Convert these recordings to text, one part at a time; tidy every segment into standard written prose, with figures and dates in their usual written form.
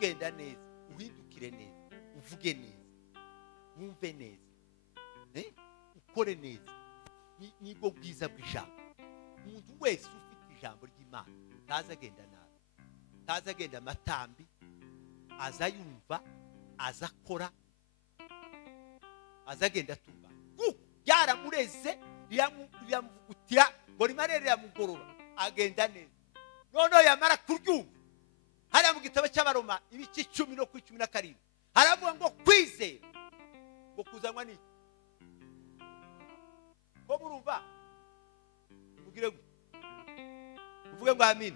kugenda neza uhindukire neza uvuge neza wumve neza ukore neza nibwo bwiza bw'ijambo umuntu wese ufite ijambo ry'Imana ntazagenda nabi ntazagenda amatambi azayumva azakora azagenda tumba yaramureze yamuvugutira ngo rimarere yamugorora agenda neza none yamara kuryumva hariya mu gitabo cy'Abaroma ibice 10 no 17 haravuga ngo kwizera ngo kuzanwa n'iki ko murumva mugire uvuge ngo amen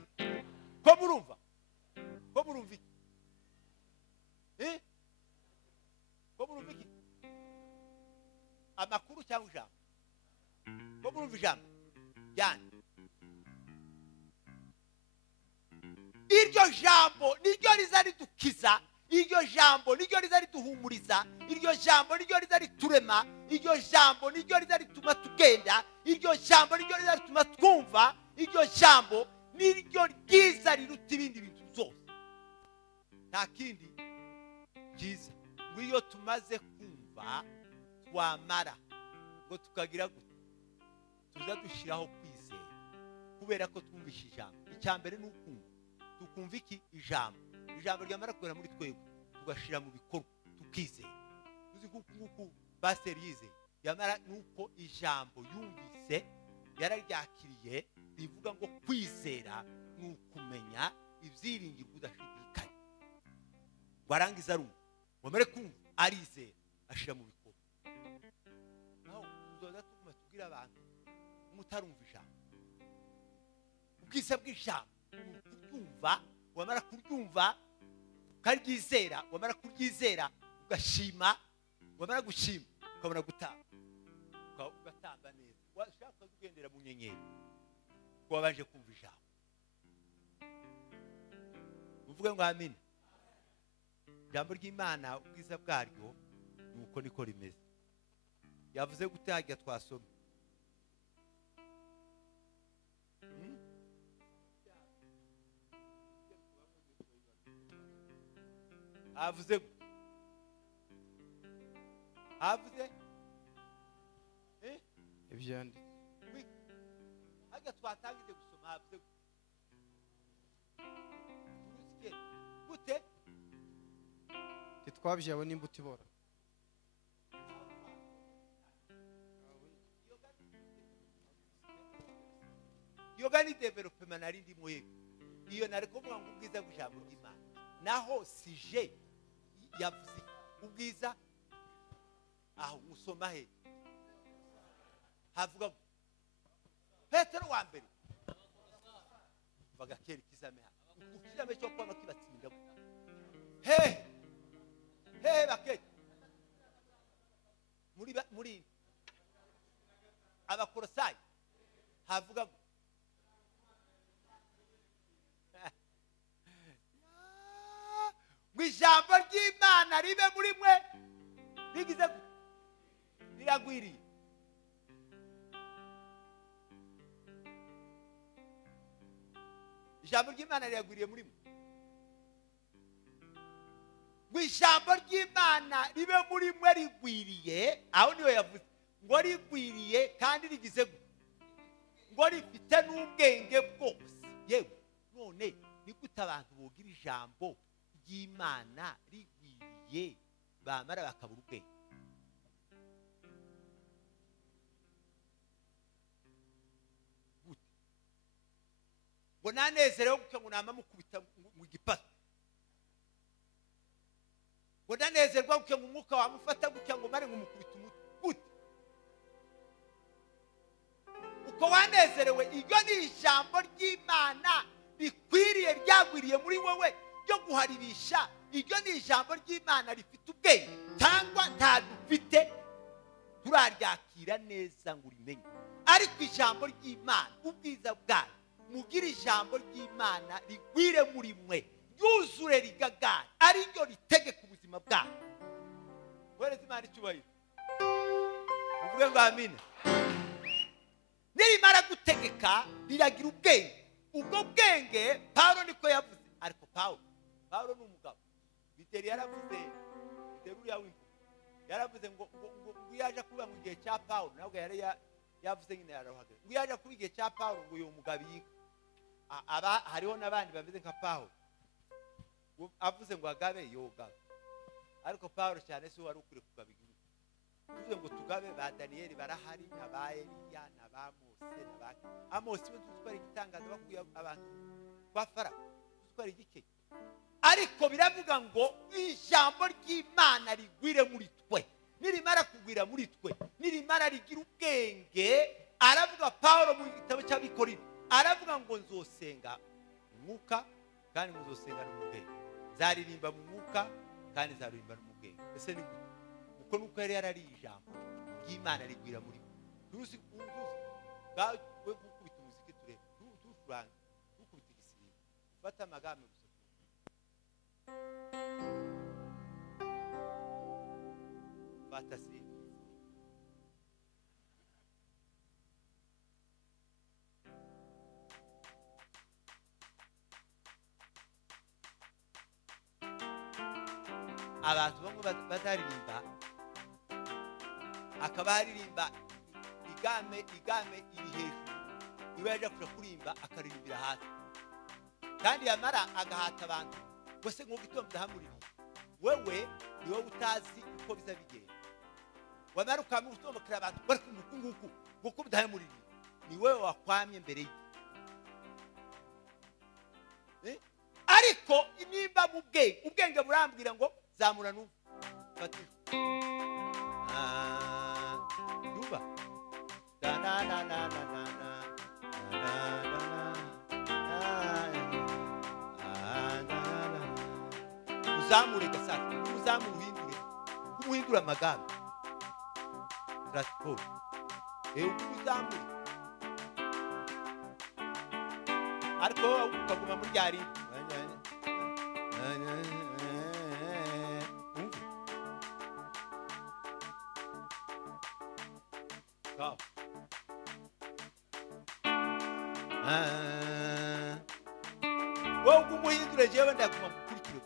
ko murumva iki ko murumva iki amakuru cyangwa ijambo ko murumva ijambo yani iryo jambo niryo riza ridukiza iryo jambo niryo riza riduhumuriza iryo jambo niryo riza riturema iryo jambo niryo riza rituma tugenda iryo jambo niryo riza rituma twumva iryo jambo niryo ryiza riruta ibindi bintu byose nta kindi byiza ngo iyo tumaze kumva twamara ngo tukagira gute tuza dushiraho kwizera kubera ko twumvisha ijambo icyambere ni ukumva tukumva iki ijambo ryamara kugera muri twebwe tugashira mu bikorwa tukizera uzi kuko pastor yize yamara nuko ijambo yumvise yararyakiriye rivuga ngo kwizera nukumenya ibyiringiro udashidikanya warangiza rumwe wamare kumva arizera ashira mu bikorwa naho uzoza tugira abantu mutarumva ijambo ubwiza bw'ijambo kuryumva wamara kuryumva ukaryizera wamara kuryizera ugashima wamara gushima ukabona gutamba ugatamba neza washaka kugendera mu nyenyeri wabanje kumva ijambo uvuge ngo amen ijambo ry'Imana ubwiza bwaryo nuko niko rimeze yavuze gutajya twasoma avuze ibyandi hajya twatangije gusoma avuze gute twabyawe n'imbuto ibora yoga ni development nari ndimo yego iyo nari kuvuga ngo ubwiza bw'ijambo ry'Imana naho sije yavuze ubwiza aho musoma he havuga Petero wa mbere bagakera ikizame ukizame cyo kwama kibatsinda he bakete muri abakorosayi havuga ijambo ry'Imana ribe muri mwe rigize riragwiriye ijambo ry'Imana riragwiriye muri mwe ijambo ry'Imana ribe muri mwe rigwiriye aho niyo yavuze ngo rigwiriye kandi rigize ngo rifite n'ubwenge bwose yewe none ni gute abantu bogira ijambo ry'Imana rigwiriye bamara bakabura ubwenge ngo nanezerewe kuko ngo nama mukubita mu gipata ngo nanezerwa kuko ngo umwuka wamufata kuko ngo mare ngo mukubita umutwe gute uko wanezerewe iryo ni ijambo ry'Imana rikwiriye ryagwiriye muri wowe ryo guharibisha iryo ni ijambo ry'Imana rifite ubwenge cyangwa ntadufite turaryakira neza ngo urimenye ariko ijambo ry'Imana ubwiza bwayo mugira ijambo ry'Imana rigwire muri mwe yuzure rigagara ari ryo ritegeka ubuzima bwayo wereze Imana icyubahiro uvuge ngo amina nirimara gutegeka riragira ubwenge ubwo bwenge Paulo niko yavuze ariko Paulo ni umugabo biteri yaravuze deruriya w'impu yaravuze ngo yaje kuba mu gihe cya Paulo nabwo yari yavuze nyine yarahaga ngo yaje kuba igihe cya Paulo ngo uyu mugabiga hariho n'abandi bameze nka Paulo avuze ngo agabe yoga ariko Paulo cyane se wari ukuri kugabiga tuvuze ngo tugabe ba Daniel barahari n'aba Eliya n'aba Mose n'aba Amos we tuzikora igitangaza bakuye abantu kwa Farao tuzikora igike ariko biravuga ngo ijambo ry'Imana rigwire muri twe nirimara kugwira muri twe nirimara rigira ubwenge aravuga Paulo mu gitabo cy'Abikorino aravuga ngo nzosenga umwuka kandi muzosenga n'ubwenge zaririmba mu mwuka kandi zaririmba no mu bwenge ese ni uko nuko yari yarari ijambo ry'Imana rigwira muri turusi gawe gukubita umuziki turebe turanga gukubita igisiri fata amagambo gusa fata si abantu bamwe bataririmba akaba haririmba igame iri hejuru niwe yaje kuja kurimba akaririmbira hasi kandi yamara agahata abantu bose nk'uko ndahamurira wewe niwe utazi uko biza bigenda wamara ukamutondekera abantu bari kumukunguku nguko ndahamurira ni wewe wakwamye mbere ariko nimba mu ubwenge burambwira ngo zamura numva fatira numva na na na na na uzamure gasaka uzamure uhindura amagambo transport uzamure ariko ukaguma muri ryari wowe umuhindure jewe ndaguma mukurikire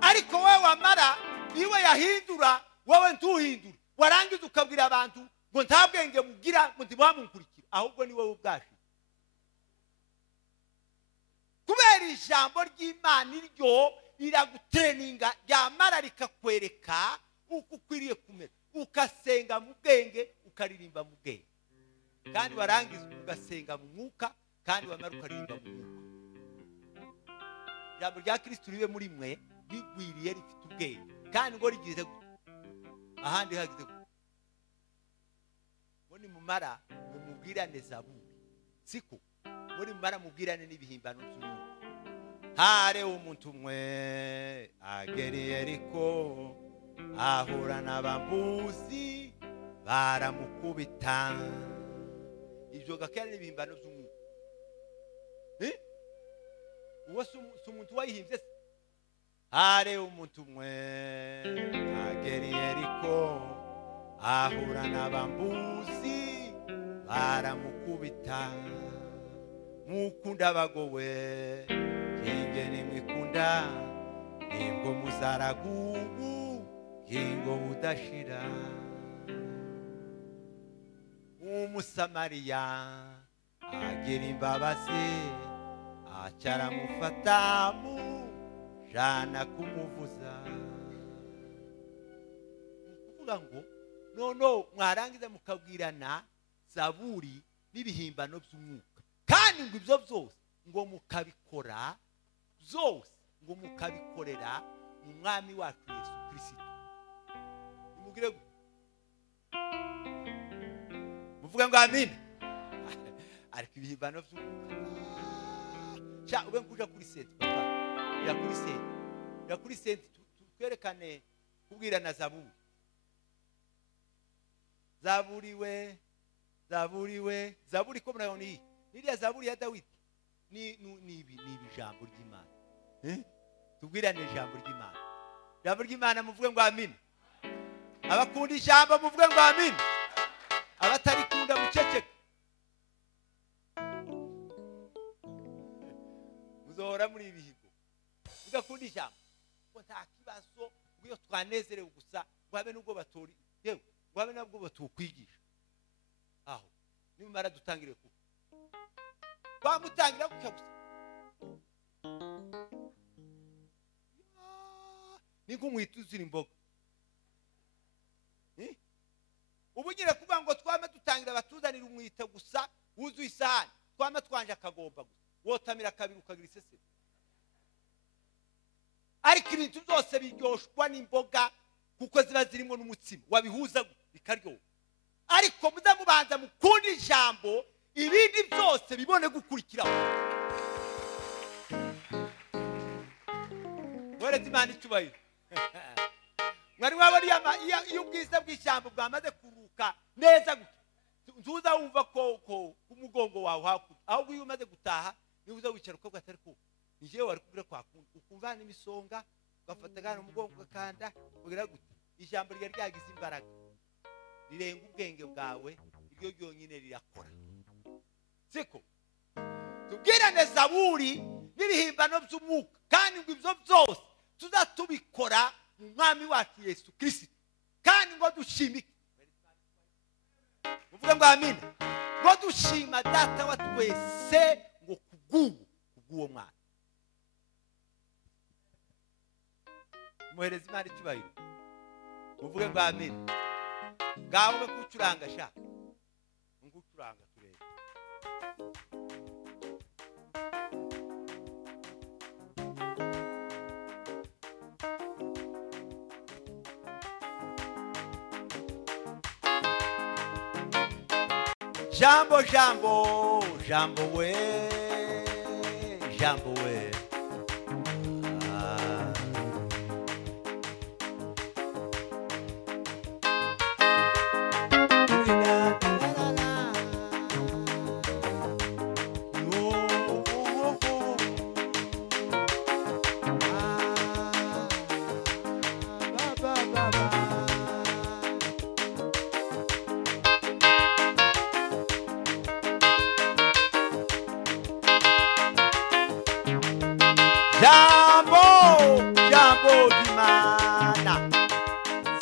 ariko wowe wamara iwe yahindura wowe ntuhindure warangiza ukabwira abantu ngo nta bwenge mugira ngo ntibamunkurikira ahubwo ni wowe ubwashi kubera ijambo ry'Imana iryo riragutreninga ryamara rikakwereka uko ukwiriye kumera ukasenga mu bwenge ukaririmba mu bwenge kandi warangiza ugasenga mu mwuka kandi wamara ukaririmba mu mwuka ijambo rya Kristo ribe muri mwe rigwiriye rifite ubwenge kandi ngo rigize ahandi hagize muri mumara mumubwirane zaburi siko muri mumara mubwirane n'ibihimbano by'umwuka hare umuntu umwe ageriye ariko ahura n'abambuzi baramukubita ibyo gakera n'ibihimbano by'umwuka uwo si umuntu wayihimbye hare umuntu umwe ageriye ariko ahura n'abambuzi baramukubita mukunda bagowe yenge nimwikunda nimgo muzaragubu yengo budashira umusamariya agira imbabazi acara mufatamu jana kumuvuza kuvuga ngo no mwarangiza mukabwirana zaburi n'ibihimbano by'umwuka kandi ngo ibyo byose ngo mukabikora byose ngo mukabikorera mu mwami wacu Yesu Kristo nimugire muvuga ngo amen ariko ibihimbano by'umwuka ube kuja kuri sente papa ya kuri sente twerekane kubwirana zaburi ko murayona iyi niriya zaburi ya Dawidi ni ijambo ry'Imana tubwirane ijambo ry'Imana muvuge ngo amen abakunda ijambo muvuge ngo amen abatarikunda muceceke muzohora muri ibihigo mugakunda ijambo ngo nta kibazo iyo twanezerewe gusa ngwabe nubwo batori yewe ngwabe nabwo batukwigisha aho nimara dutangire ku bamutangira gucya gusa niko mwituzira imboga ubu nyire kuvuga ngo twame dutangira batuzanira umwita gusa wuzuye isahani twame twanje akagomba gusa wotamira kabiri ukagira iseseme ariko ibintu byose biryoshwa n'imboga kuko ziba zirimo n'umutsima wabihuza bikaryoha ariko muza mubanza mukunda ijambo ibindi byose bibone gukurikiraho were Imana icyubahiro mwari mwabariya iyo ubwiza bw'ijambo bwamaze kuruka neza ntuza wumva ko umugongo wawe hakurya ahubwo iyo umaze gutaha niba uza wicara uko gatari ko nijewe wari kubira kwakunda ukumva n'imisonga ugafata gana umugongo ugakanda ugira gute ijambo ryagize imbaraga rirenga ubwenge bwawe iryo ryonyine rirakora siko tubwirane zaburi n'ibihimbano by'umwuka kandi ngo ibyo byose tuzatubikora mu mwami wacu Yesu Kristo kandi ngo dushimike muvuga ngo amina ngo dushima data wa twese ngo kubw'uwo mwana muhereza Imana icyubahiro muvuge ngo amina ngaho kucuranga sha ngucuranga turebe jambo jambo jambo we jambo we Jambo, jambo Imana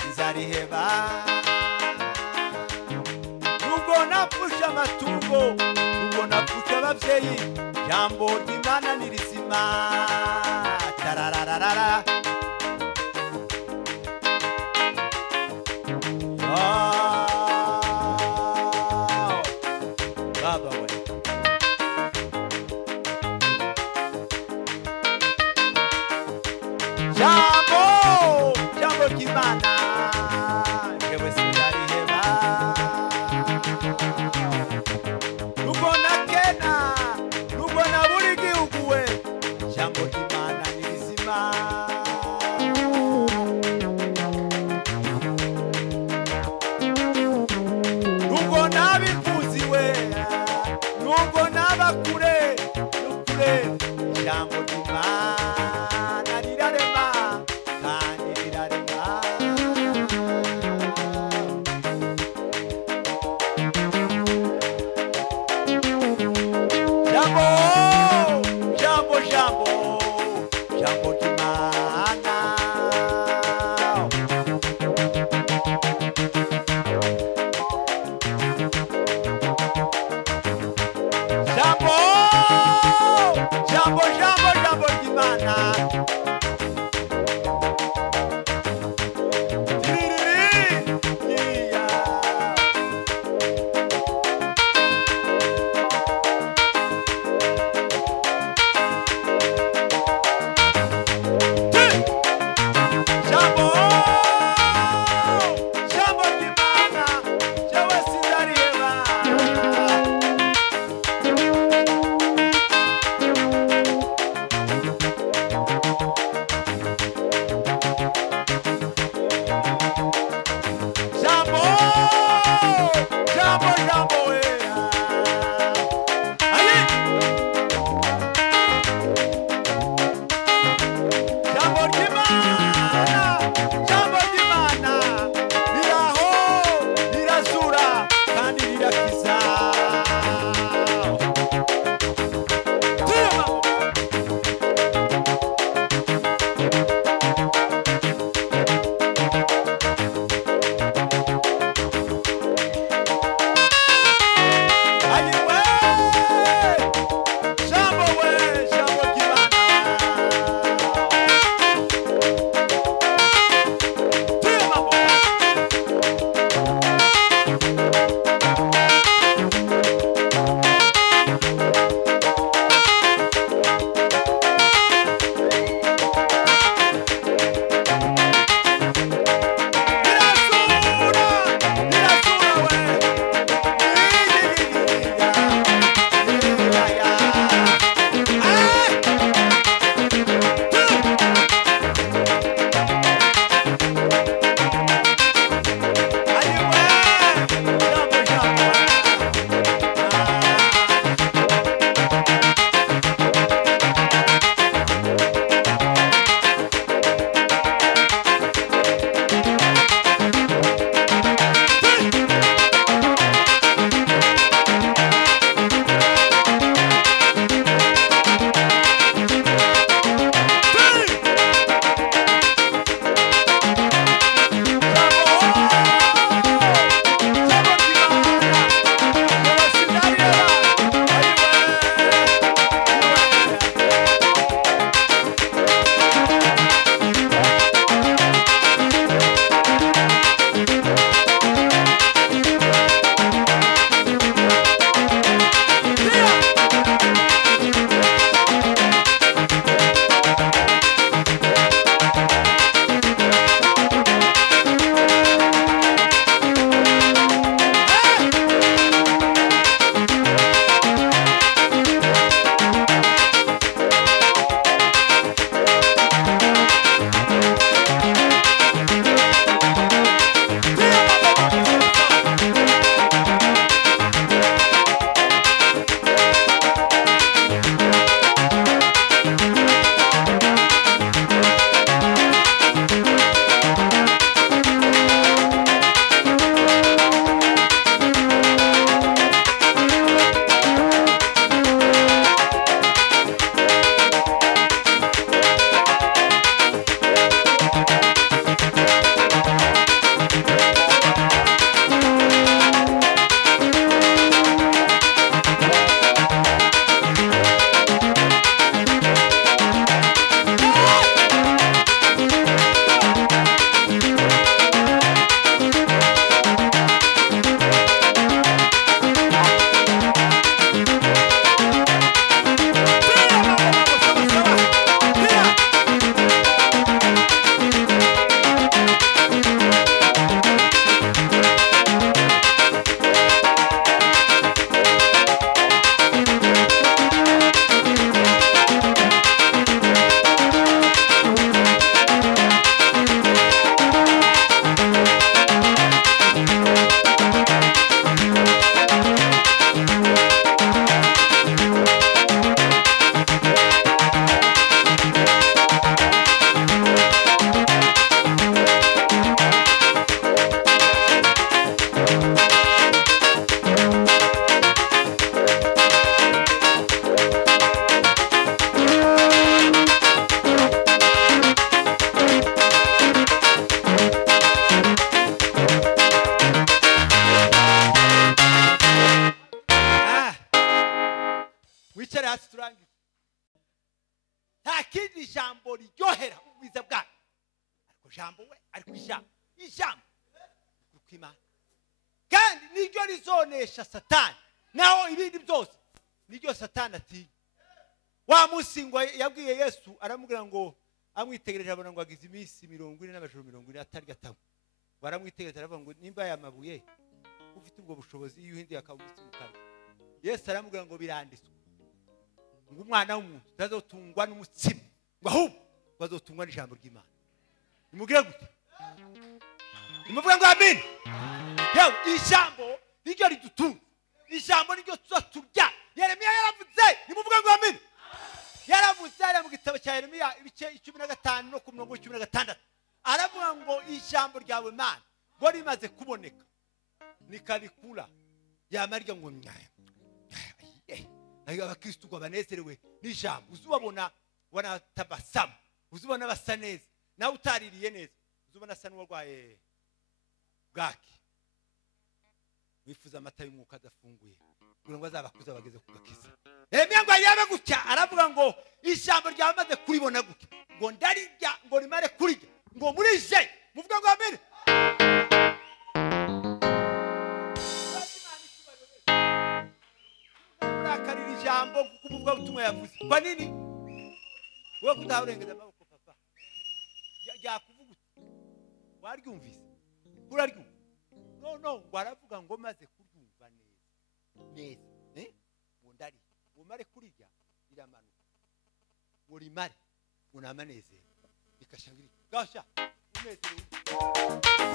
sizariheba nubwo napfusha amatungo nubwo napfusha ababyeyi jambo Imana ni rizima tarararara baba we jambo jambo Imana jewe sinariheba nubona kena nubona buri gihugu we jambo Imana ni rizima nubona bifuzi we nubona bakure nukure jambo Imana turangiza nta kindi jambo riryohera ubwiza bwayo ariko jambo we ariko ijambo Imana kandi niryo rizonesha satani naho ibindi byose niryo satani ati wa munsi ngo yabwiye Yesu aramubwira ngo amwitegereje abona ngo agize iminsi 40 n'amajoro 40 atari gatabo baramwitegereje aravuga ngo nimba yamabuye ufite ubwo bushobozi iyo uhindi akabusi mukara Yesu aramubwira ngo biranditswe ngo umwana w'umuntu tazotungwa n'umutsima ngo ahubwo bazotungwa n'ijambo ry'Imana nimugire gute nimuvuga ngo amen yewe ijambo niryo ridutunga ijambo niryo tuzaturya Yeremiya yaravuze nimuvuga ngo amen yaravuze ari mu gitabo cya Yeremiya ibice 15 no ku 16 aravuga ngo ijambo ryawe Mana ngo rimaze kuboneka nikarikura yamarya ngo nyaya ayo abakristo ngo banezerewe n'ijambo uzubabona wanatabasamu uzubona basa neza nawe utaririye neza uzubona asa n'uwarwaye bwaki wifuza amata y'umwuka adafunguye kugira ngo azabakuza bageze ku gakiza Yeremiya ngo yabe gutya aravuga ngo ijambo ryamaze kuribona gutya ngo ndarirya ngo rimare kurirya ngo muri je muvuga ngo amen murakarira ijambo kuko ubwo butumwa yavuze kwa nini wowe kudahurengeza amaboko papa yakuvuga waryumvise uraryumva no ngo aravuga ngo maze kuryumva neza ngo ndari ngo mare kurirya iramanuka ngo rimare ngo namanezero bikashangiri gasha umunezero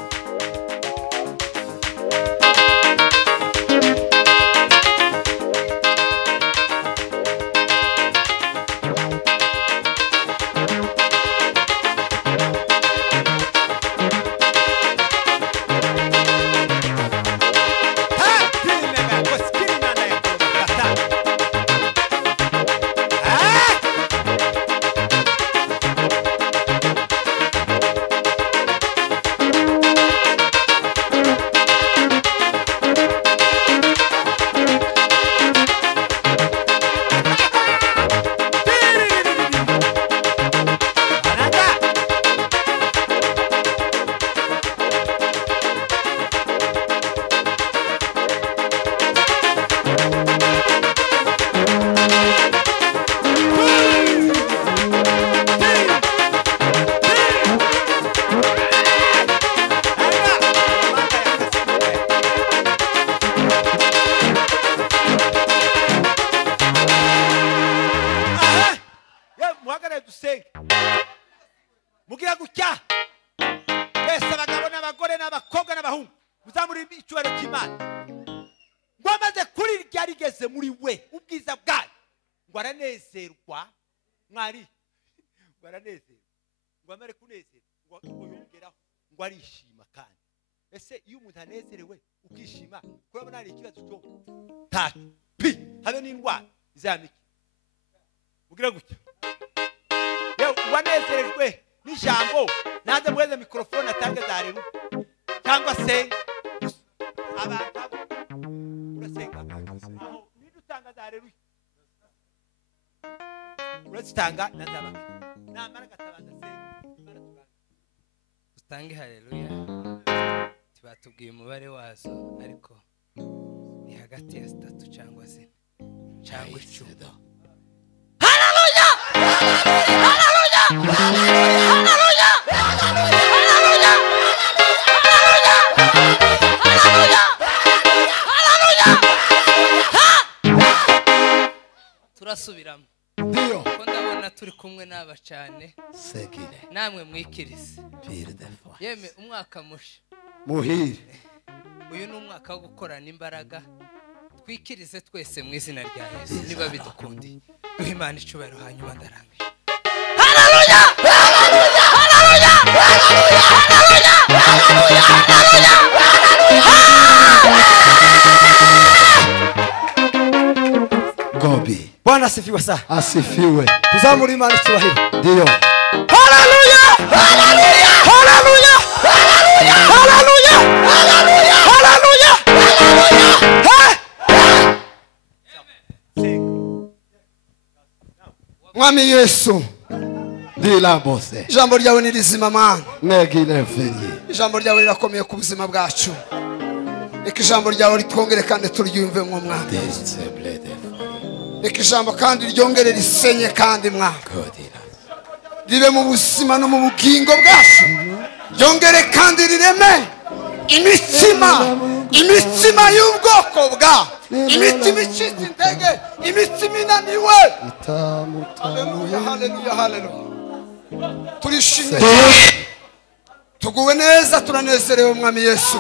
arishima kandi ese iyo umuntu anezerewe ukishima kurabona ari ikibazo cyo tapi habe n'indwara izamiki ugira gutya yewe wanezerejwe n'ijambo naze mweze mikrofone atange za rero cyangwa senga abantu urasenga aho nidutanga za rero urasitanga nazaba namara gatabaza senga utange haleluya tibatubwiye umubare wazo ariko ni hagati ya 3 cyangwa 4 cyangwa 10 haleluya haleluya haleluya haleluya haleluya haleluya turasubiramo ndio ko ndabona turi kumwe n'aba cyane sekire namwe mwikirize yeme umwaka musha muhire uyu ni umwaka wo gukorana imbaraga twikirize twese mu izina rya Yesu niba bidukundiye duhe Imana icubahiro hanyuma ndarangije haleluya haleluya haleluya haleluya haleluya haleluya gobi Bwana asifiwe sana asifiwe tuzamuri Imana icubahiro ndio haleluya haleluya haleluya haleluya haleluya haleluya haleluya haleluya Mwami Yesu Dilabose. ijambo ryawe ni rizima mana Negile feri. ijambo ryawe rirakomeye ku buzima bwacu reka ijambo ryawe ritwongere kandi turyumve mu mwami reka ijambo kandi ryongere risenye kandi mwami ribe mu buzima no mu bugingo bwacu ryongere kandi rireme imitsima y'ubwoko bwa imitima icitse intege imitima inaniwe haleluya haleluya haleluya turishimye tuguwe neza turanezerewe mwami Yesu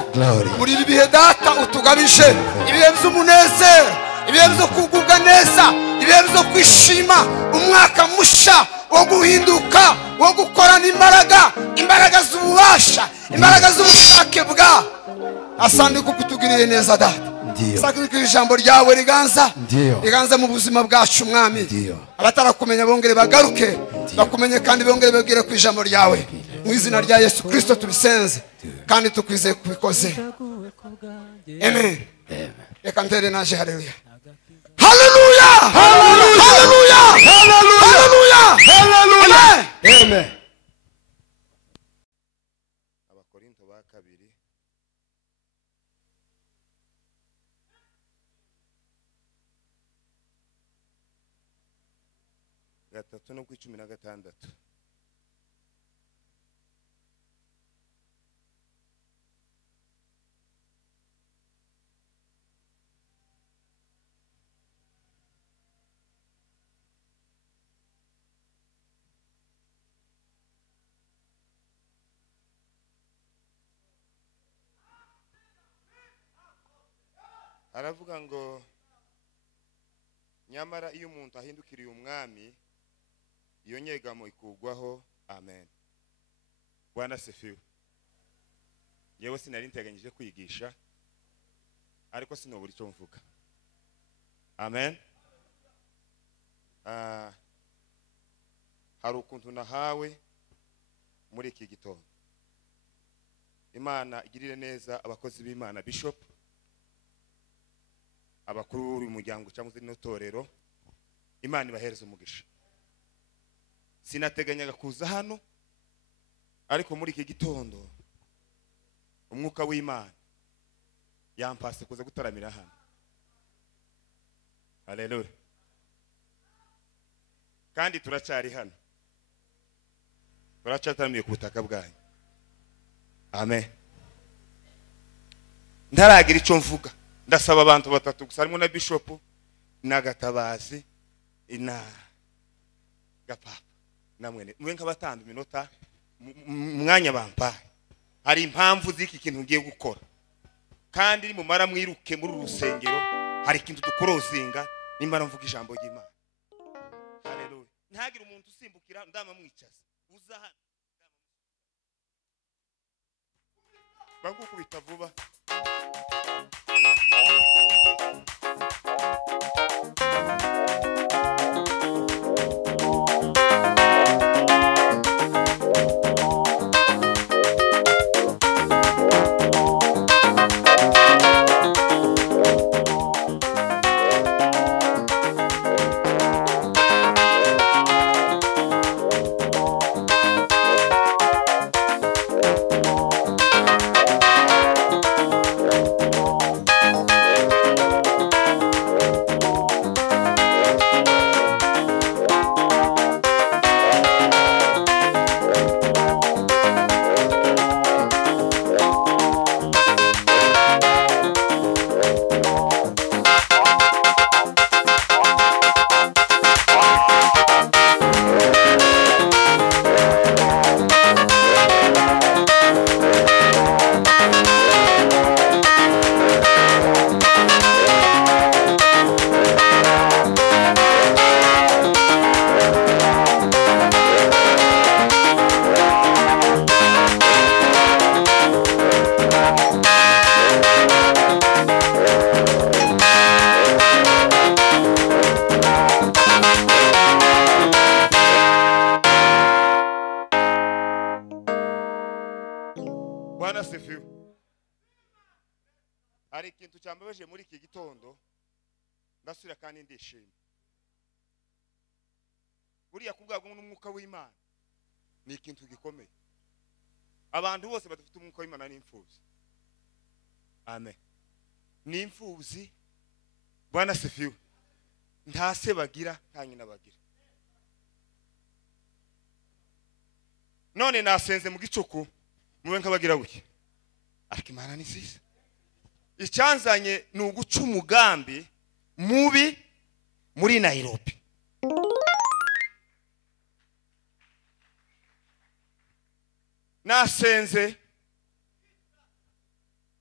muri ibi bihe data utugabije ibihe by'umunezero ibihe byo kugubwa neza ibihe byo kwishima umwaka musha wo guhinduka wo gukorana imbaraga z'ububasha imbaraga z'ubushake bwa asandi kukutugiriye neza data sakirika ijambo ryawe riganza mu buzima bwacu mwami abatarakumenya bongere bagaruke bakumenye kandi bongere bagire ku ijambo ryawe mu izina rya Yesu Kristo tubisenze kandi tukwizeye kubikoze amen reka ntere naje haleluya haleluya haleluya haleluya haleluya amen Abakorinto ba kabiri gatatu no ku 16 aravuga ngo nyamara iyo umuntu ahindukiriye umwami iyo nyegamo ikugwaho amen Bwana sifiwe yewe sinari nteganyije kwigisha ariko sinobura icyo mvuga amen hari ukuntu nahawe muri iki gitondo Imana igirire neza abakozi b'Imana bishop abakuru b'umuryango cyangwa zino torero Imana ibahereza umugisha sinateganyaga kuza hano ariko muri iki gitondo umwuka w'Imana yampase kuza gutaramira hano haleluya kandi turacari hano turacataramiye ku butaka bwanyu amen ndaragira icyo mvuga ndasaba abantu batatu gusa harimo na bishop na Gatabazi na Gapapa namwe mwe nk'abatanda iminota mwanya bampaye hari impamvu z'iki kintu ngiye gukora kandi ni mumara mwiruke muri urusengero hari ikintu dukorozinga nimara mvuga ijambo ry'Imana haleluya ntagire umuntu usimbukira ndama mwicaza uza hano bagukubita vuba Bwana sifiwe hari ikintu cyambabaje muri iki gitondo ndasubira kandi ndishimye buriya kubwagwa n'umwuka w'Imana ni ikintu gikomeye. Abantu bose badafite umwuka w'Imana ni imfuzi. Amen. Ni imfuzi. Bwana sifiwe. Nta se bagira, nta nyina bagira. None nasenze mu gicuku mube nkabagira buke. Ariko Imana ni nziza. Icyanzanye ni uguca umugambi mubi muri Nairobi. Nasenze.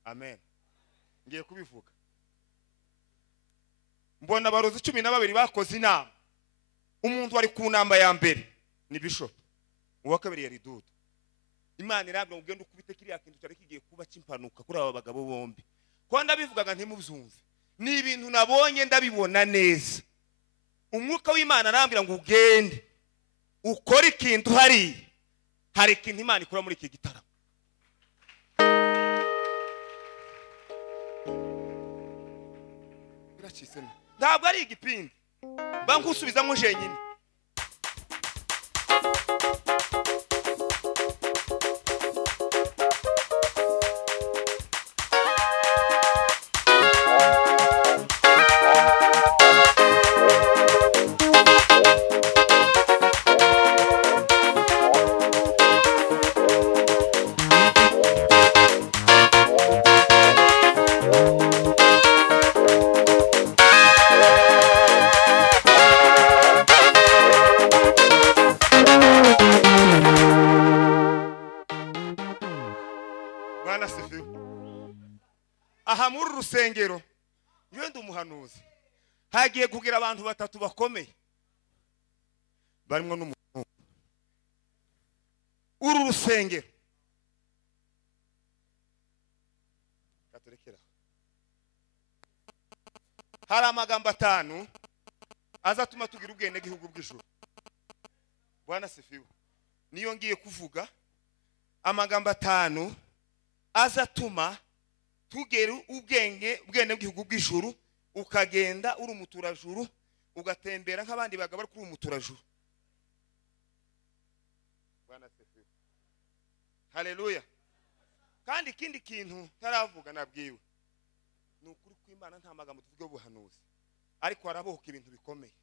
Amen. Ngiye kubivuga. Mbona abarozi 12 bakoze inama. Umuntu wari ku namba ya mbere ni bishop. Uwa kabiri yari Dudu. Imana irabwe ugenda ukubite kiriya kintu cyari kigiye kuba kimpanuka kuri aba bagabo bombi. Ko ndabivugaga ntimubyumve. Ni ibintu nabonye ndabibona neza. Umwuka w'Imana arambira ngo ugende ukora ikintu hari ikintu Imana ikora muri iki gitaramo. Biracise ntabwo ari igipindi bankusubizamo jenyine. Aha muri rusengero yenda umuhanuzi hagiye kugira abantu batatu bakomeye barimo n'umuntu. Uru rusengero katurekera hari amagambo 5 azatuma tugira ubwene gihugu bw'ijuru. Bwana sifiwe. Niyo ngiye kuvuga amagambo 5 azatuma tugera ubwenge bw'igihugu bw'ijuru, ukagenda uri umuturajuru ugatembera nk'abandi bagabo kuri umuturajuru. Bwana sifiwe. Haleluya. Kandi ikindi kintu taravuga nabwiwe ni ukuri kw'Imana nta magambo tuvuge ubuhanuzi, ariko harabohoka ibintu bikomeye.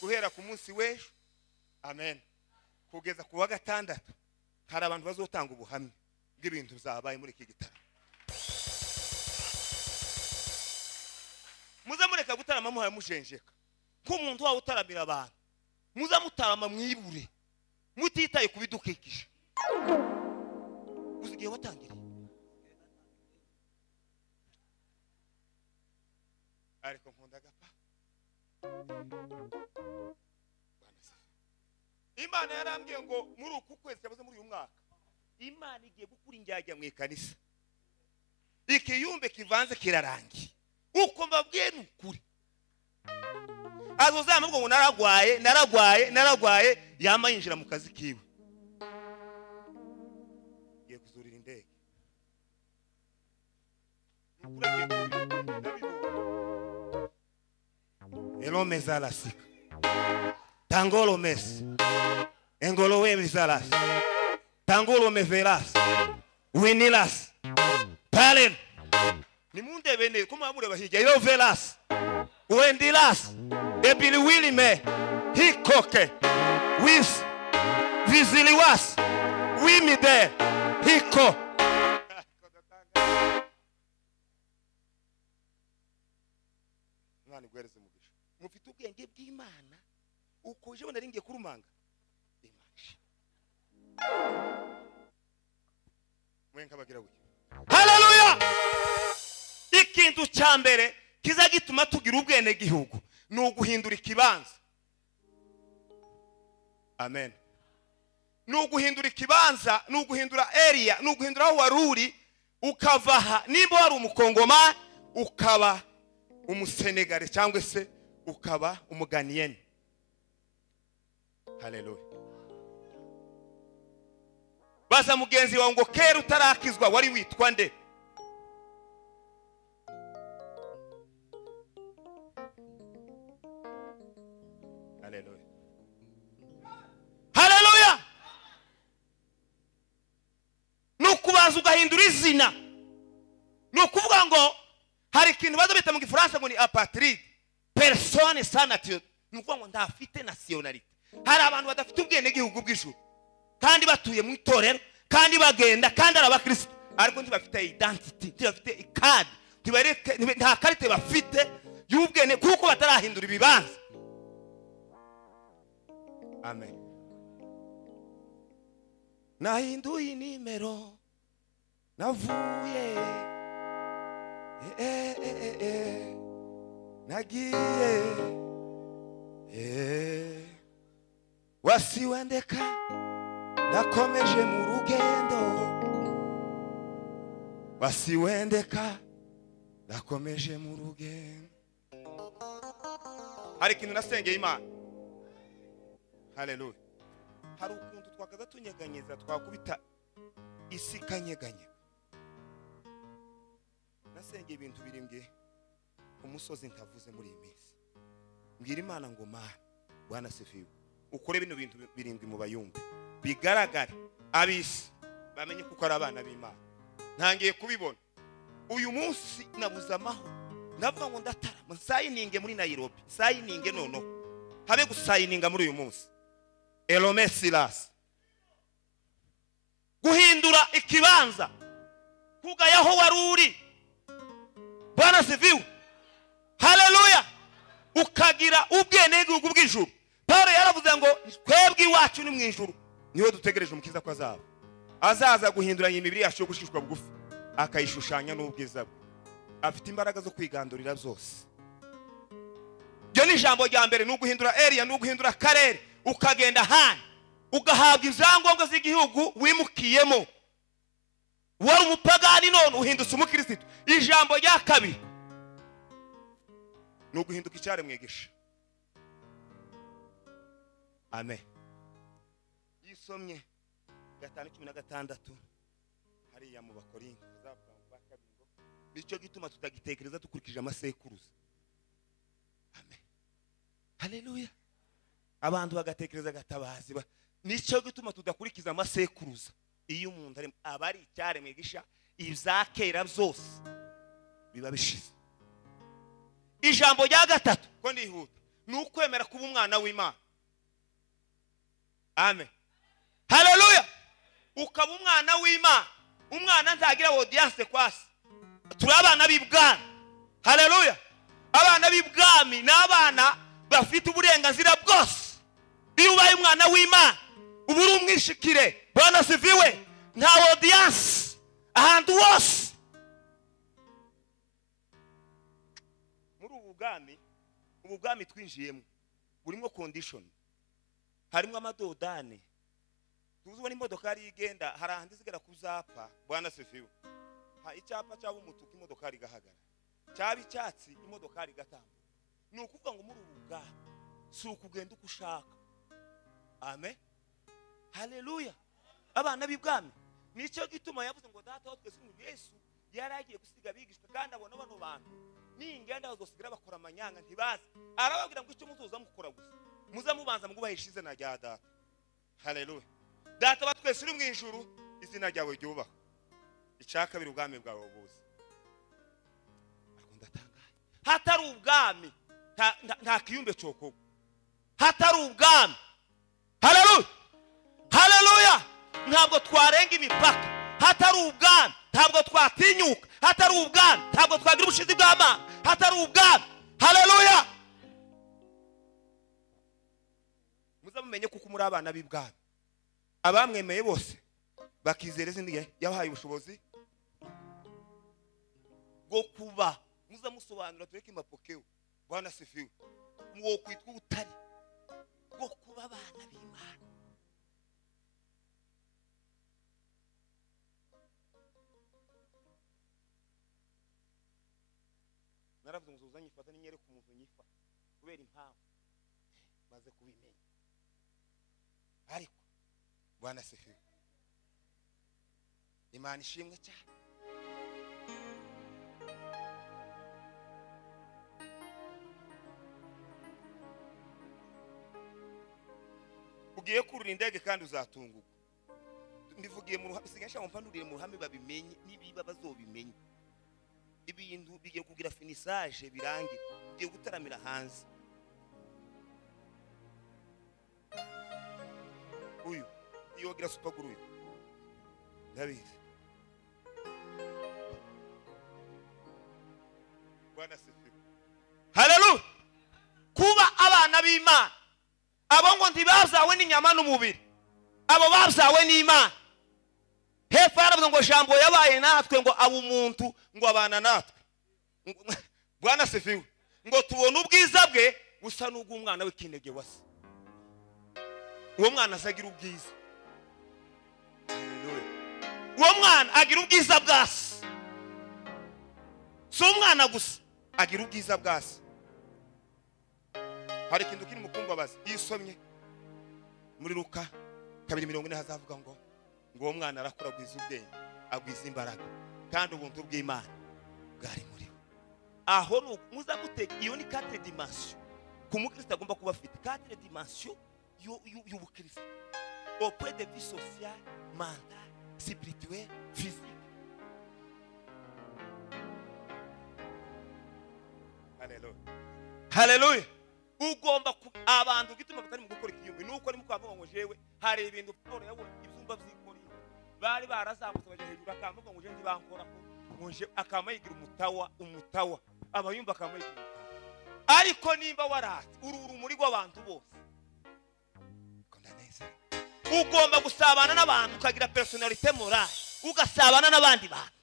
Guhera ku munsi w'ejo, amen, kugeza ku wa gatandatu hari abantu bazotanga ubuhamya bw'ibintu zabaye muri iki gitaro. Muza mureka gutarama muhaye mushenjeka nk'umuntu wawe utaramira abantu. Muza mutarama mwibure mutitaye kubidukikije. Uzigiye watangiriye ariko nkunda gapa. Imana yarambwiye ngo muri uku kwezi cyabuze muri uyu mwaka Imana igiye gukura injyajya mu ikanisa. Ikiyumbe kivanze kirarangiye. Uko mbabwiye n'ukuri. Azozama ngo naragwaye yama yinjira mu kazi kiwe. Ngiye kuzurira indege. Elo mezala sika. Tangolo mes. Engolo we mizalas. Tangolo me velas. Winilas. Palen. Ni munde bene kuma amureba hirya ilo velas. Wendilas. Ebili wili me. Hikoke. Wis. Viziliwas. Wimi de. Hiko. Nani gwereze mugisha. Mufite ubwenge bw'Imana. Uko je bonaringiye kurumanga. Mwenka bagira buke. Haleluya! Ikintu cyambere kizagituma tugira ubwene gihugu no guhindura ikibanza. Amen. No guhindura ikibanza, no guhindura area, no guhindura aho waruri ukavaha nimba wari umukongoma ukaba umusenegale cyangwa se ukaba umuganiyeni. Haleluya. Baza mugenzi wawe ngo kera utarakizwa wari witwa nde? ukaza ugahindura izina. Ni ukuvuga ngo hari ikintu baza bita mu gifaransa ngo ni apatride, personne sans nationalité. Ni ukuvuga ngo ntafite nationalité. Hari abantu badafite ubwenegihugu bw'ijuru kandi batuye mu itorero kandi bagenda kandi ari abakristo, ariko ntibafite identity, ntibafite ikadi, nta karite bafite y'ubwene kuko batarahindura ibibanza. Amen. Nahinduye nimero navuye nagiye wasiwendeka nakomeje mu rugendo, wasiwendeka nakomeje mu rugendo. Hari ikintu nasengeye Imana. Haleluya. Hari ukuntu twakaza tunyeganyeza twakubita isi kanyeganye. Nasengeye ibintu birindwi umusozi ntavuze muri iyi minsi. Mbwira Imana ngo Mana Bwana sifiwe, ukore bino bintu birindwi mu bayumve bigaragare, abisi bamenye kuko ari abana b'Imana. Ntangiye kubibona uyu munsi nabuza amahoro, ndavuga ngo ndatara musayininge muri Nairobi, sayininge nono habe gusayininga muri uyu munsi. Elomesilas guhindura ikibanza kugayaho waruri. Bwana sifiwe. Haleluya. Ukagira ubwenegihugu bw'ijuru. Paulo yaravuze ngo twebwe iwacu ni mu ijuru niho dutegereje umukiza ko azaza guhinduranya imibiri yacu yo gushishwa bugufi akayishushanya n'ubwiza bwe. Afite imbaraga zo kwigandurira byose. Byo ni ijambo rya mbere, no guhindura area, no guhindura karere, ukagenda hano ugahabwa izangombwa z'igihugu wimukiyemo. Wari umupagani none uhindutse umukristo. Ijambo rya kabiri no guhinduka icyare mwigisha. Amen. Yisomye 5:16 hariya mu Bakorinto zavuga ngo bakabingo nicyo gituma tutagitekereza dukurikije amasekuruza. Amen. Haleluya. Abantu bagatekereza gatabazi nicyo gituma tudakurikiza amasekuruza. Iyo umuntu ari abari icyare mwigisha ibyakera byose biba bishize. Ijambo rya gatatu ko ndihuta ni ukwemera kuba umwana w'Imana. Amen. Haleluya. Ukaba umwana w'Imana. Umwana ntagira audience kwasi. Turi abana b'ibwami. Haleluya. Abana b'ibwami n'abana bafite uburenganzira bwose. Iyo ubaye umwana w'Imana ubu uri umwishikire. Bwana sifiwe. Nta audience ahantu hose. Muri ubwami twinjiyemo burimo condition. Harimo amadodane. Tuzubona imodoka ari igenda harahandi zigera kuzapa. Bwana sifiwe. Ha icyapa cyabo umutuku imodoka ari gahagara. Cyaba icyatsi imodoka ari gatamba. Ni ukuvuga ngo muri ubwami si ukugenda uko ushaka. Amen. Haleluya. Abana b'ibwami nicyo gituma yavuze ngo data wa twese ni Yesu yaragiye gusiga bigishwa kandi abona bano bantu n'ingenda bazosigira bakora amanyanga ntibazi. Arababwira ngo icyo mutuza mukora gusa muza mubanza mugubahisha izina rya data. Haleluya. Data wa twese uri mu ijuru izina ryawe ryubaha. Icaka biri ubwami bwawe buze. Ariko ndatangaye. Hatari ubwami nta kiyumbe cyokogo. Hatari ubwami. Haleluya. Haleluya. Ntabwo twarenga imipaka. Hatari ubwami ntabwo twatinyuka. Hatari ubwami ntabwo twagira ubushizi bw'Imana. Hatari ubwami. Haleluya. Muzamumenye kuko muri abana b'ibwami. Abamwemeye bose bakizera izindi yabahaye ubushobozi bwo kuba. Muzamusobanura tureke imapokeo. Bwana sifiwe. Mwo kwitwa ubutari bwo kuba abana b'Imana. Naravuze ngo uzanye ifata n'inyere ku muntu nyifa kubera impamvu maze kubimenya. Ariko Bwana sifiwe. Imana ishimwe cyane. Ugiye kurira indege kandi uzatungurwa. mbivugiye mu ruhame sigasha mpanurire mu ruhame babimenye nibiba bazobimenye ibintu bigiye kugira finissage birangi bigiye gutaramira hanze uyu yogira supaguru uyu ndabizi Bwana sifiwe haleluya kuba abana b'Imana abo ngo ntibazawe n'inyama n'umubiri abo bazawe n'Imana hepfo yaravuga ngo jambo yabaye natwe ngo abo umuntu ngo abana natwe Bwana sifiwe ngo tubone ubwiza bwe busa n'ubw'umwana w'ikinege wase uwo mwana azagira ubwiza haleluya uwo mwana agira ubwiza bwase so umwana gusa agira ubwiza bwase hari ikintu kiri mu kumbabaza yisomye muri Luka 2:40 hazavuga ngo uwo mwana arakura gwiza ubwenge agwiza imbaraga kandi ubuntu bw'Imana bwari muri we aho muza guteka iyo ni 4 dimensions ku mukristo agomba kuba afite 4 dimensions y'ubukristo auprès de vie sociale mentale spirituelle physique haleluya haleluya ugomba abantu gituma batari mu gukora ikiyumbi nuko ari mu kwavuga ngo jewe hari ibintu Paul yabonye ibyumba by'ikori bari barazamutse baje hejuru akavuga ngo je ntibankora ko nje akamayigira umutawa abayumba akamayigira ariko nimba warati urumuri rw'abantu bose kondaneza ugomba gusabana n'abantu ukagira personality morale ugasabana n'abandi bantu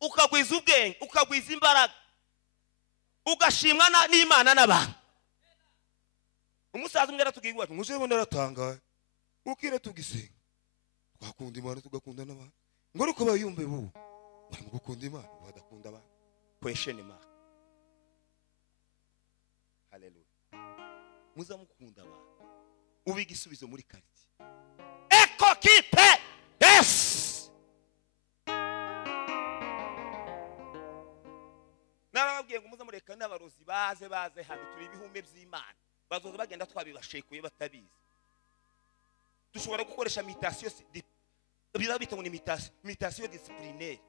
ukagwiza ubwenge ukagwiza imbaraga ugashimwa n'Imana n'abantu umusaza umwe aratubwiye ngo nguje bona aratangaye ukire tugisenga twakunda Imana tugakunda n'abantu ngo ariko bayumbe bu bari mu gukunda Imana badakunda abantu question mark haleluya muza mukunda abantu ubigisubizo muri quartier eko kipe yes narababwiye ngo muza mureka n'abarozi baze hano turi ibihume by'Imana bazoza bagenda twabibashekuye batabizi dushobora gukoresha imitation birabita ngo ni imitation disciplinaire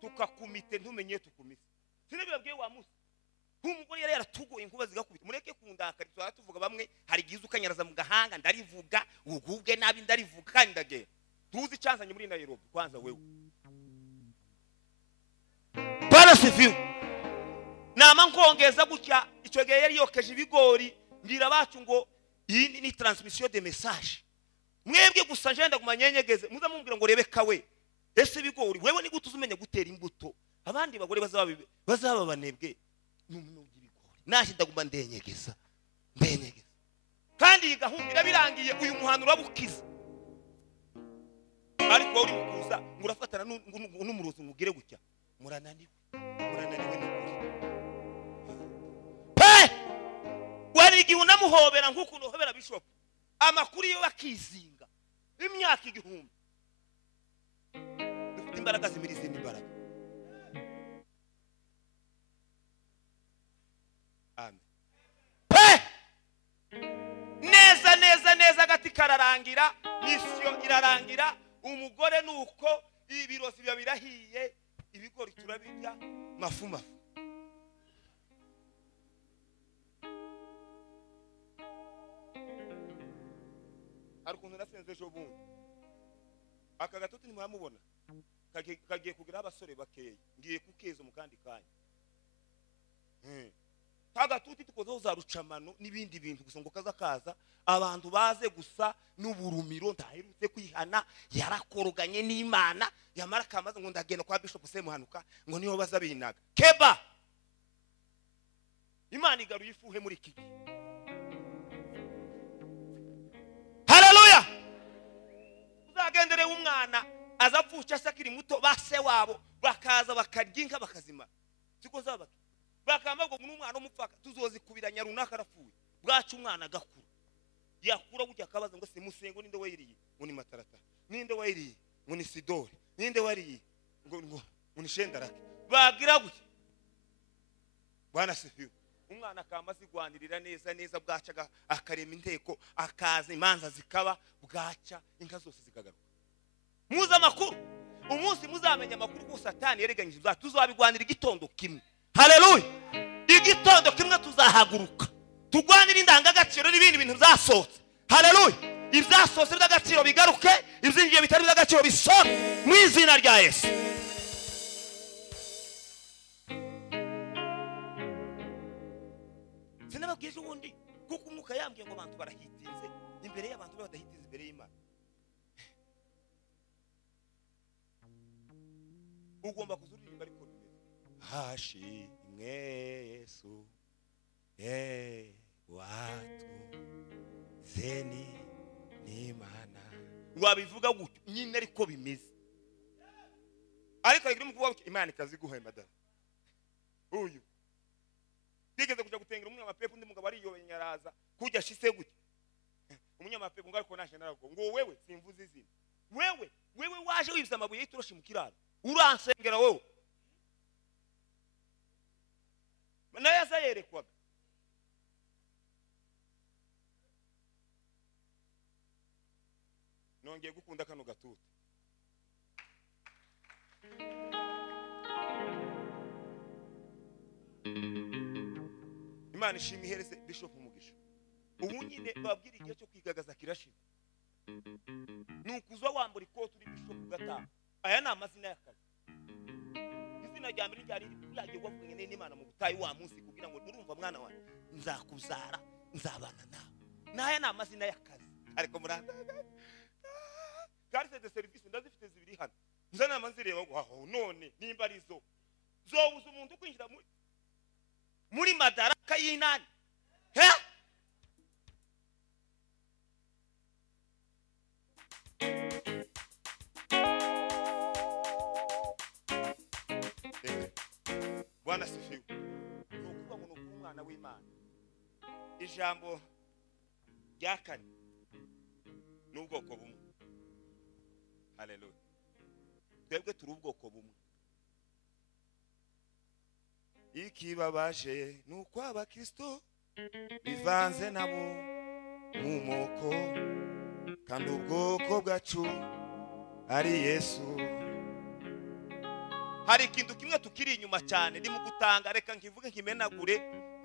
tukakumite ntumenye tukumise sinabibabwiye wa Musa nk'umugore yari yaratugoye inkuba zigakubita mureke kundakari twara tuvuga bamwe hari gize ukanyaraza mu gahanga ndarivuga ugubwe nabi ndarivuga kandi ndagera tuzi cyanzanye muri Nairobi kwanza wewe Bwana sifiwe nama nkongeza gutya icyo gihe yari yokeje ibigori ngira bacu ngo iyi ni transmission de message mwebwe gusa njenda kumanyenyegeze muza mumbwira ngo rebeka we ese ibigori wewe ni gutuza umenya gutera imbuto abandi bagore bazaba banebwe n'umuno by'ibigori nashi ndaguma ndenyegeza kandi igahundira birangiye uyu muhano urabukiza ariko uri mukuza ngurafatana n'umurozi mugire gutya murananiwe warigi unamuhobera nkuko unohobera bishop amakuru yo bakizinga imyaka igihumbi dufite imbaraga zimirize imbaraga amen neza gati kararangira mission irarangira umugore nuko ibirozi bya birahiye ibigori turabirya mafu arukuntu nasenze ejo bundi aka gatuti ntimwamubona kagiye kugira abasore bakeye ngiye kukeza mu kandi kanya kagatuti tukozeho za rucamano n'ibindi bintu gusa ngo kaza abantu baze gusa n'uburumiro ndaherutse kwihana yarakoroganye n'Imana yamara kamaze ngo ndagenda kwa Bishop Semuhanuka ngo niho bazabinaga keba Imana igaruye ifuhe muri iki haleluya uzagendere umwana azapfuca sakiri muto base wabo bakaza bakarginka bakazima siko zaba bakamba ngo n'umwana umupfaka tuzozikubiranya runaka arapfuye bwacu umwana gakuru yakura gutya akabaza ngo se musengo ninde wayiriye ngo ni matarata ninde wayiriye ngo ni sidori ninde wariye ngo ni shendarake bagira gutya Bwana sifiwe umwana akamba zigwanirira neza neza bwaca akarema inteko akaza imanza zikaba bwaca inka zose zikagaruka muza makuru umunsi muzamenya makuru ko satani yereganyije uzacu tuzabigwanira igitondo kimwe haleluya igitondo kimwe tuzahaguruka tugwanira indangagaciro n'ibindi bintu byasotse haleluya ibyasotse by'agaciro bigaruke ibyinjiye bitari by'agaciro bisoke mu izina rya Yesu sinababwije ubundi kuko umwuka yambwiye ngo abantu barahitinze imbere y'abantu badahitinze imbere y'Imana ugomba kuzuririmba ariko hashimwe Yesu watu zeni n'Imana wabivuga gutyo nyine ariko bimeze ariko rero mukuvuga Imana ikaziguhemba da uyu bigeze kuja gutengera umunyamapepo ndi mugabo ari yoye nyaraza kujya shise gutya umunyamapepo ngo ariko nashe narako ngo wewe simvuze izina wewe waje wibza amabuye yituroshi mu kiraro uransengera wowe naye azayerekwaga nongeye gukunda kano gatuta Imana ishimwe ihereze Bishop Mugisha ubu nyine babwira igihe cyo kwigagaza kirashira nukuza wambura ikoti uri Bishop ugataha aya ni amazina y'akazi izina rya mbere ryari yagiye wavuye n'Imana mu butayi wa munsi kugira ngo urumva mwana wanjye nzakuzara nzabana nawe naya ni amazina y'akazi ariko muranda carte de service ndazifite zibiri hano nzana amanzireba ngo aho none nimba arizo zobuza umuntu kwinjira muri madaraka y'inani he Bwana sifiwe nukuvuga ngo nuko umwana w'Imana ijambo ryakanye n'ubwoko bumwe haleluya twebwe turi ubwoko bumwe ikibabaje nuko abakristo bivanze nabo mu moko kandi ubwoko bwacu ari Yesu hari ikintu kimwe tukiri inyuma cyane ndi mu gutanga reka nkivuge nkimenagure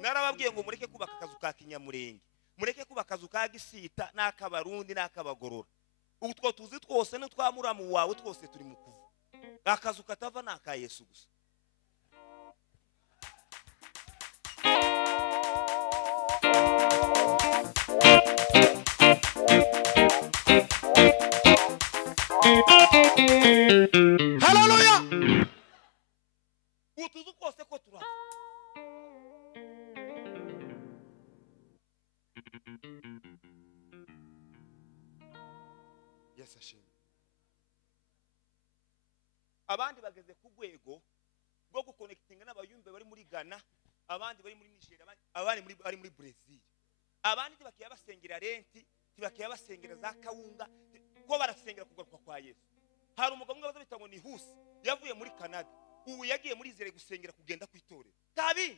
narababwiye ngo mureke kubaka akazu ka kinyamurenge mureke kubaka akazu ka gisita n'akabarundi n'akabagorora utwo tuzi twose no twamuramu wawe twose turi mu kuva akazu katava n'aka Yesu gusa haleluya utuzu twose ko turava Yesu ashimwe abandi bageze ku rwego rwo guconnectinga n'abayumbe bari muri Ghana abandi bari muri Nigeria abandi bari muri Brazil abandi bakiya basengera renti bakiya basengera za kawunga ko barasengera kugaruka kwa Yesu hari umugabo umwe bazabita ngo ni Husi yavuye muri Canada ubu yagiye muri Israel gusengera kugenda kwitorera tabi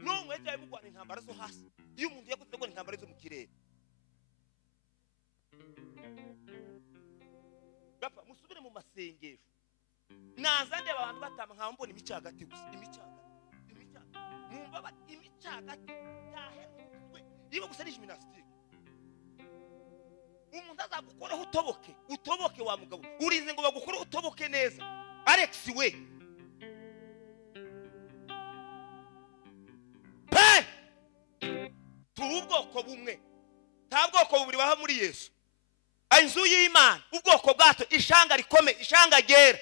no mweje mugwana intambara zo hasi iyo umuntu yakoze ngo intambara zo mu kirere gapfa musubire mu masengesho nazande abantu batama nka mbona imicagati gusa imicagati mumva imicagati yahenwe ibo gusa ni gymnastique umuntu azagukoraho utoboke wa mugabo urize ngo bagukore utoboke neza Alex we turi ubwoko bumwe nta bwoko bubiri baha muri Yesu inzu y'Imana ubwoko bwato ishanga rikome ishanga ryera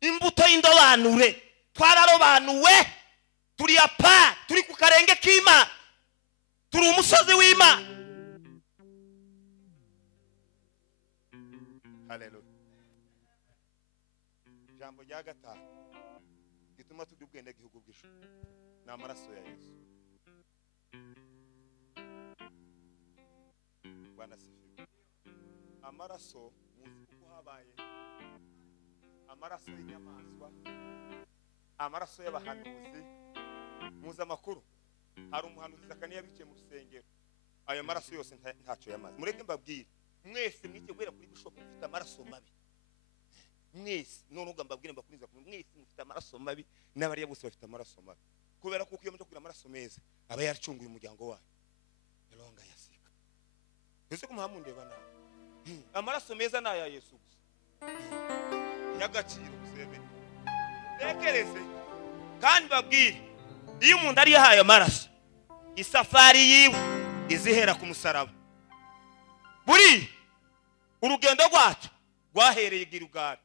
imbuto y'indobanure twararobanuwe turi apa turi ku karenge k'Imana turi umusozi w'Imana haleluya jambo rya gatanu gituma tujya ubwende gihugu bw'ishu ni amaraso ya Yesu Bwana sifiwe amaraso muzi kuko habaye amaraso y'inyamaswa amaraso y'abahanuzi muza amakuru hari umuhanuzi Zakaniya biciye mu rusengero ayo maraso yose ntacyo yamaze mureke mbabwire mwese mwike guhera kuri bishop mufite amaraso mabi mwese none ugambabwire mbakuriza mwese mufite amaraso mabi n'abariya bose bafite amaraso mabi kubera kuko iyo muje kugira amaraso meza aba yaracunguye umuryango wayo yaronga yasika ese ko muhamundeba nawe amaraso meza na ya Yesu gusa y'agaciro gusebe tekereze kandi babwire iyo umuntu ari yahaye amaraso isafari yiwe izihera ku musaraba buri urugendo rwacu rwahereye Gilugari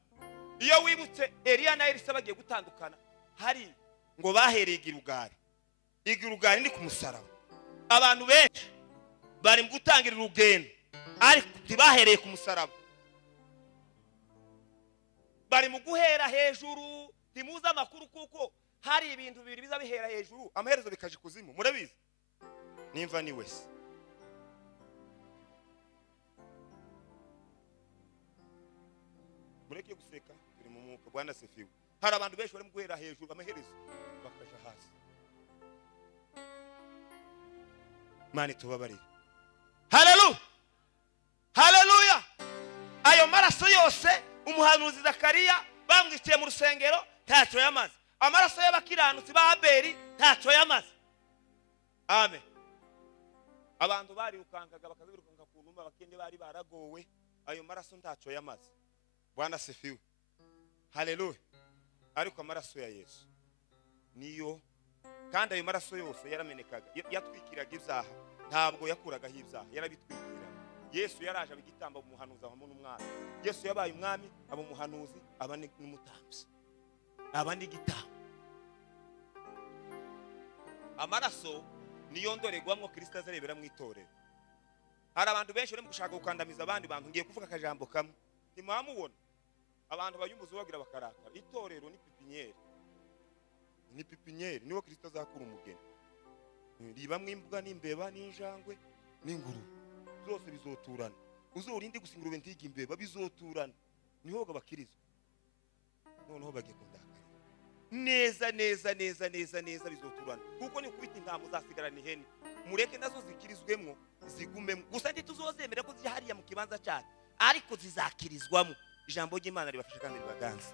iyo wibutse Eliya na Elisa bagiye gutandukana hari ngo bahereye Gilugari ni ku musaraba abantu benshi bari mu gutangira urugendo ariko tibahereye ku musaraba bari mu guhera hejuru timuza amakuru kuko hari ibintu bibiri biza bihera hejuru amaherezo bikaje kuzimu murabizi nimva ni wese mureke guseka turi mu mwuka Bwana sefiwe hari abantu benshi bari mu guhera hejuru amaherezo bakaja hasi mani tubabarire haleluya ayo maraso yose umuhanuzi Zakariya bamwiciye mu rusengero ntacyo yamaze amaraso y'abakiranutsi ba Abeli ntacyo yamaze amen abantu bari ukangaga bakazirukanka ku numa bakende bari baragowe ayo maraso ntacyo yamaze Bwana sefiwe haleluya ariko amaraso ya Yesu niyo kandi ayo maraso yose yaramenekaga yatwikiraga ibyaha ntabwo yakuragaho ibyaha yarabitwikira Yesu yaraje abigitambo umuhanuzi hamwe n'umwami Yesu yabaye umwami abo muhanuzi abane n'umutambyi abandi gitambo amaraso niyo ndoregwamwo Kristo azarebera mu itorero hari abantu benshi bari mu gushaka gukandamiza abandi bantu ngiye kuvuga akajambo kamwe ntimwamubona abantu bayumbuza bagira bakaraka itorero ni pipinyeri niwo Kristo azakura umugeni ribamwe imbuga n'imbeba n'injangwe n'ingurube zose bizoturana uzorinde gusa ingurube ntiga imbeba bizoturana niho gabakirizwa noneho bagiye kundakara neza bizoturana kuko ni kubita intamo zasigarana ihene mureke nazo zikirizwemo zigumemo gusa ntituzozemera ko zija hariya mu kibanza cyane ariko zizakirizwamo ijambo ry'Imana ribafasha kandi ribaganza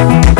Amen.